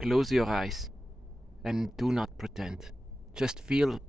close your eyes and do not pretend. Just feel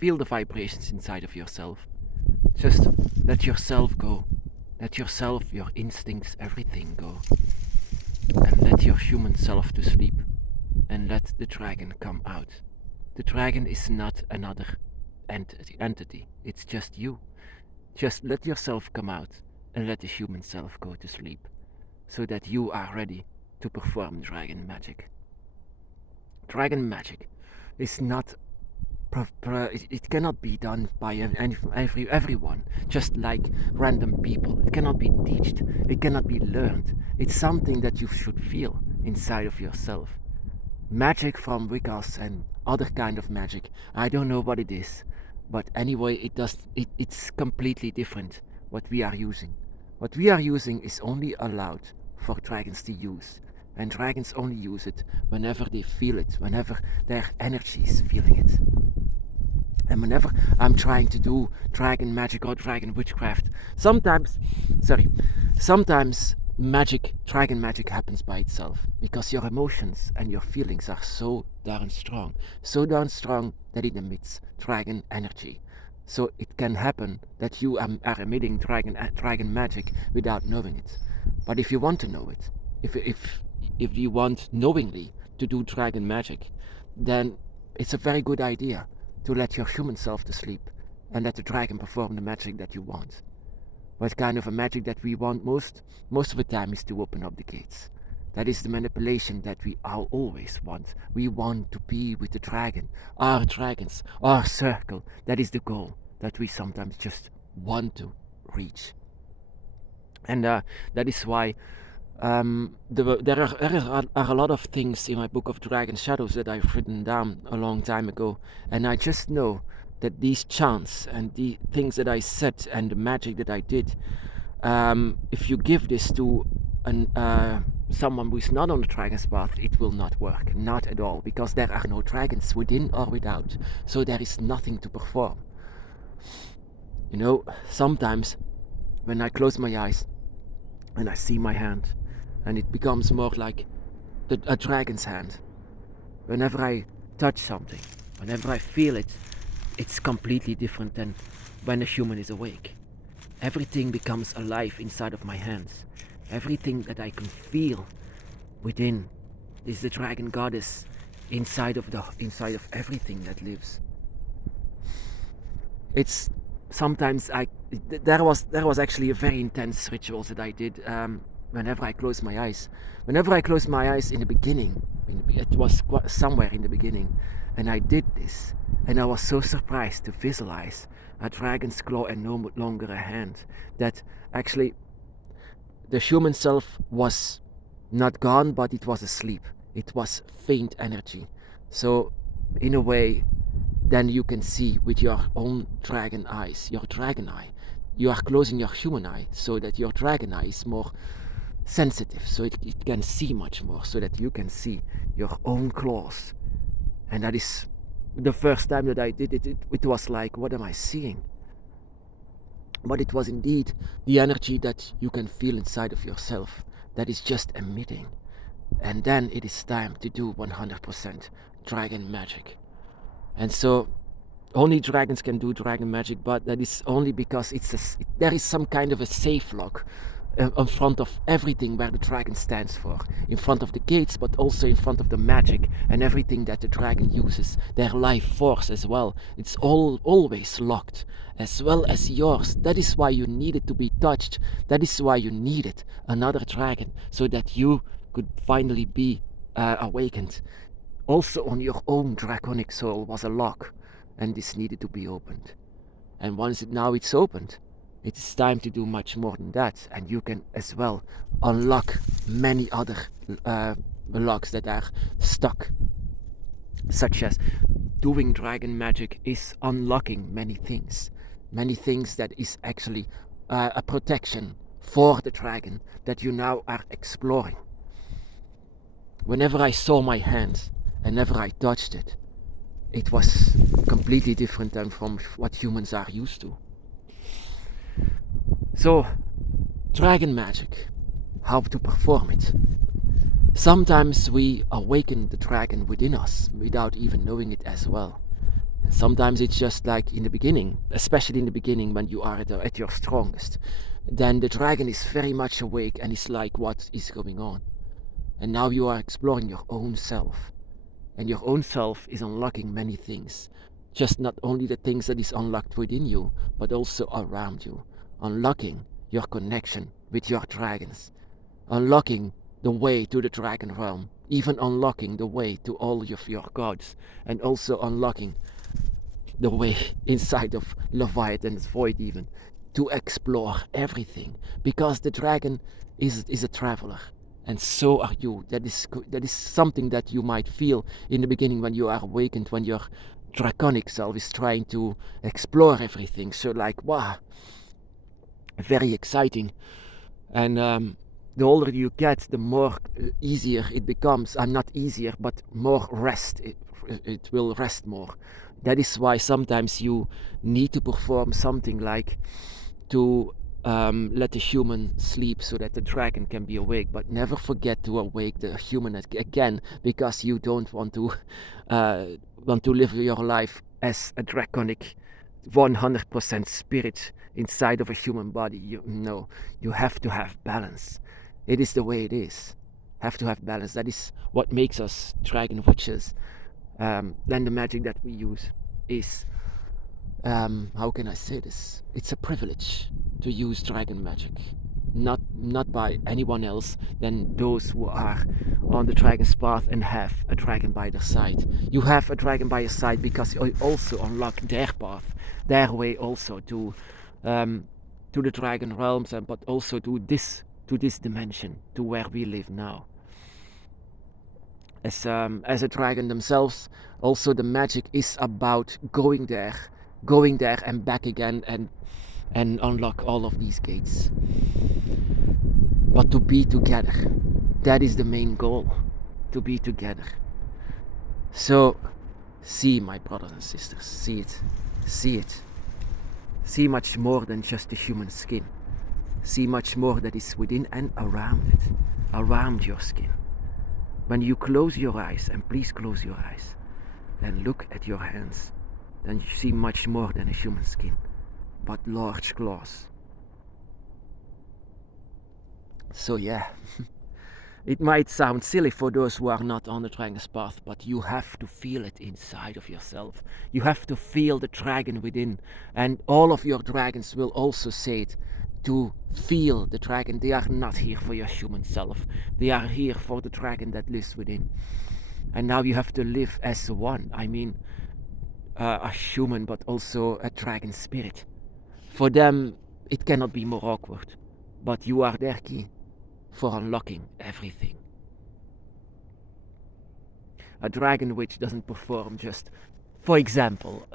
the vibrations inside of yourself. Just let yourself go. Let yourself, your instincts, everything go. And let your human self to sleep. And let the dragon come out. The dragon is not another entity. It's just you. Just let yourself come out and let the human self go to sleep, so that you are ready to perform dragon magic. Dragon magic is not it cannot be done by everyone, just like random people. It cannot be taught. It cannot be learned. It's something that you should feel inside of yourself. Magic from wiccas and other kind of magic, I don't know what it is, but anyway, it's completely different what we are using. What we are using is only allowed for dragons to use, and dragons only use it whenever they feel it, whenever their energy is feeling it. And whenever I'm trying to do dragon magic or dragon witchcraft, sometimes dragon magic happens by itself, because your emotions and your feelings are so darn strong that it emits dragon energy. So it can happen that you are emitting dragon magic without knowing it. But if you want to know it, if you want knowingly to do dragon magic, then it's a very good idea to let your human self to sleep and let the dragon perform the magic that you want. What kind of a magic that we want most of the time is to open up the gates. That is the manipulation that we all always want. We want to be with the dragon, our dragons, our circle. That is the goal that we sometimes just want to reach. And that is why there are a lot of things in my book of Dragon Shadows that I've written down a long time ago, and I just know that these chants and the things that I said and the magic that I did, if you give this to someone who is not on the dragon's path, it will not work, not at all, because there are no dragons within or without, so there is nothing to perform. You know, sometimes when I close my eyes and I see my hand, and it becomes more like a dragon's hand. Whenever I touch something, whenever I feel it, it's completely different than when a human is awake. Everything becomes alive inside of my hands. Everything that I can feel within is the dragon goddess inside of everything that lives. It's sometimes there was actually a very intense ritual that I did. Whenever I close my eyes. Whenever I close my eyes in the beginning, it was somewhere in the beginning, and I did this, and I was so surprised to visualize a dragon's claw and no longer a hand, that actually the human self was not gone, but it was asleep. It was faint energy. So in a way, then you can see with your own dragon eyes, your dragon eye. You are closing your human eye so that your dragon eye is more sensitive, so it can see much more, so that you can see your own claws. And that is the first time that I did it. It was like, what am I seeing? But it was indeed the energy that you can feel inside of yourself that is just emitting. And then it is time to do 100% dragon magic. And so only dragons can do dragon magic, but that is only because there is some kind of a safe lock in front of everything where the dragon stands for, in front of the gates, but also in front of the magic and everything that the dragon uses, their life force as well. It's always locked, as well as yours. That is why you needed to be touched. That is why you needed another dragon, so that you could finally be awakened. Also on your own draconic soul was a lock, and this needed to be opened. And once now it's opened, it is time to do much more than that, and you can as well unlock many other locks that are stuck, such as doing dragon magic is unlocking many things that is actually a protection for the dragon that you now are exploring. Whenever I saw my hand, and whenever I touched it, it was completely different than from what humans are used to. So, dragon magic, how to perform it. Sometimes we awaken the dragon within us without even knowing it as well. And sometimes it's just like in the beginning, especially in the beginning when you are at your strongest. Then the dragon is very much awake and is like, what is going on? And now you are exploring your own self. And your own self is unlocking many things. Just not only the things that is unlocked within you, but also around you. Unlocking your connection with your dragons. Unlocking the way to the dragon realm. Even unlocking the way to all of your gods. And also unlocking the way inside of Leviathan's void even. To explore everything. Because the dragon is a traveler. And so are you. That is something that you might feel in the beginning when you are awakened, when your draconic self is trying to explore everything. So like, wow, very exciting. And the older you get, the more easier it becomes. Not easier, but more rest. It will rest more. That is why sometimes you need to perform something like to let the human sleep so that the dragon can be awake, but never forget to awake the human again, because you don't want to live your life as a draconic 100% spirit inside of a human body. You have to have balance. It is the way it is. Have to have balance. That is what makes us dragon witches. Then the magic that we use is, how can I say this? It's a privilege to use dragon magic, not by anyone else than those who are on the dragon's path and have a dragon by their side. You have a dragon by your side because you also unlock their path, their way also to the dragon realms, but also to this dimension, to where we live now. As a dragon themselves, also the magic is about going there and back again, and unlock all of these gates. But to be together, that is the main goal, to be together. So see, my brothers and sisters, see it. See much more than just the human skin. See much more that is within and around it, around your skin. When you close your eyes, and please close your eyes, and look at your hands, then you see much more than a human skin, but large claws. So yeah, it might sound silly for those who are not on the dragon's path, but you have to feel it inside of yourself. You have to feel the dragon within, and all of your dragons will also say it, to feel the dragon. They are not here for your human self. They are here for the dragon that lives within. And now you have to live as one. I mean, a human, but also a dragon spirit. For them, it cannot be more awkward. But you are their key for unlocking everything. A dragon witch doesn't perform just, for example,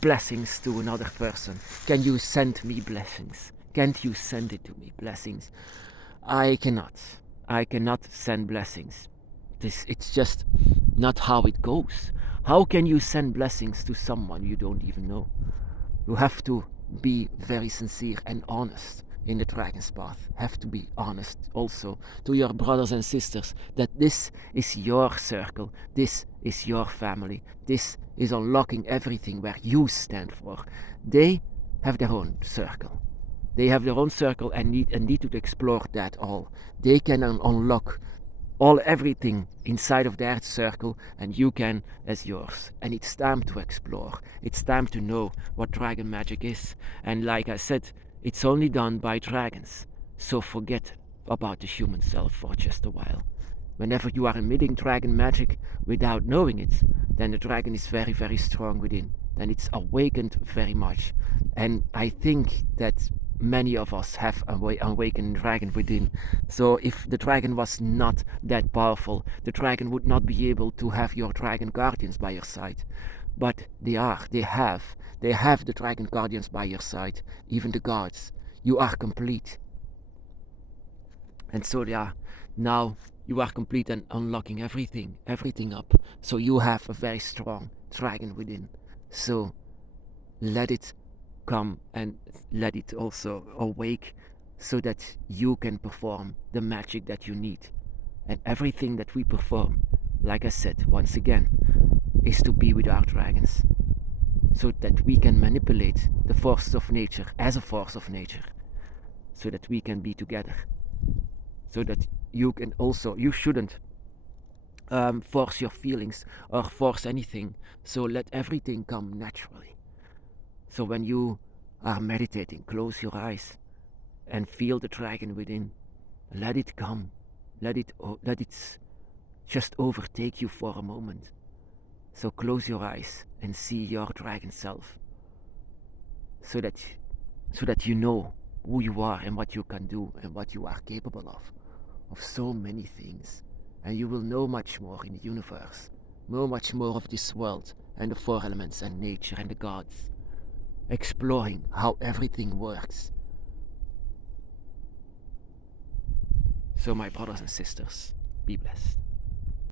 blessings to another person. Can you send me blessings? Can't you send it to me, blessings? I cannot send blessings. It's just not how it goes. How can you send blessings to someone you don't even know? You have to be very sincere and honest in the dragon's path. Have to be honest also to your brothers and sisters that this is your circle, this is your family, this is unlocking everything where you stand for. They have their own circle. They have their own circle and need to explore that all. They can unlock everything inside of their circle, and you can as yours. And it's time to explore. It's time to know what dragon magic is. And like I said, it's only done by dragons. So forget about the human self for just a while. Whenever you are emitting dragon magic without knowing it, then the dragon is very, very strong within. Then it's awakened very much. And I think that many of us have awakened dragon within. So if the dragon was not that powerful, the dragon would not be able to have your dragon guardians by your side. But they have the dragon guardians by your side, even the gods. You are complete. And so yeah, now you are complete and unlocking everything up. So you have a very strong dragon within. So let it come and let it also awake, so that you can perform the magic that you need And everything that we perform, like I said once again, is to be with our dragons, so that we can manipulate the forces of nature as a force of nature, so that we can be together, so that you shouldn't force your feelings or force anything. So let everything come naturally. So when you are meditating, close your eyes and feel the dragon within. Let it come. Let it just overtake you for a moment. So close your eyes and see your dragon self, so that you know who you are and what you can do and what you are capable of so many things. And you will know much more in the universe, know much more of this world and the four elements and nature and the gods, exploring how everything works. So my brothers and sisters, be blessed.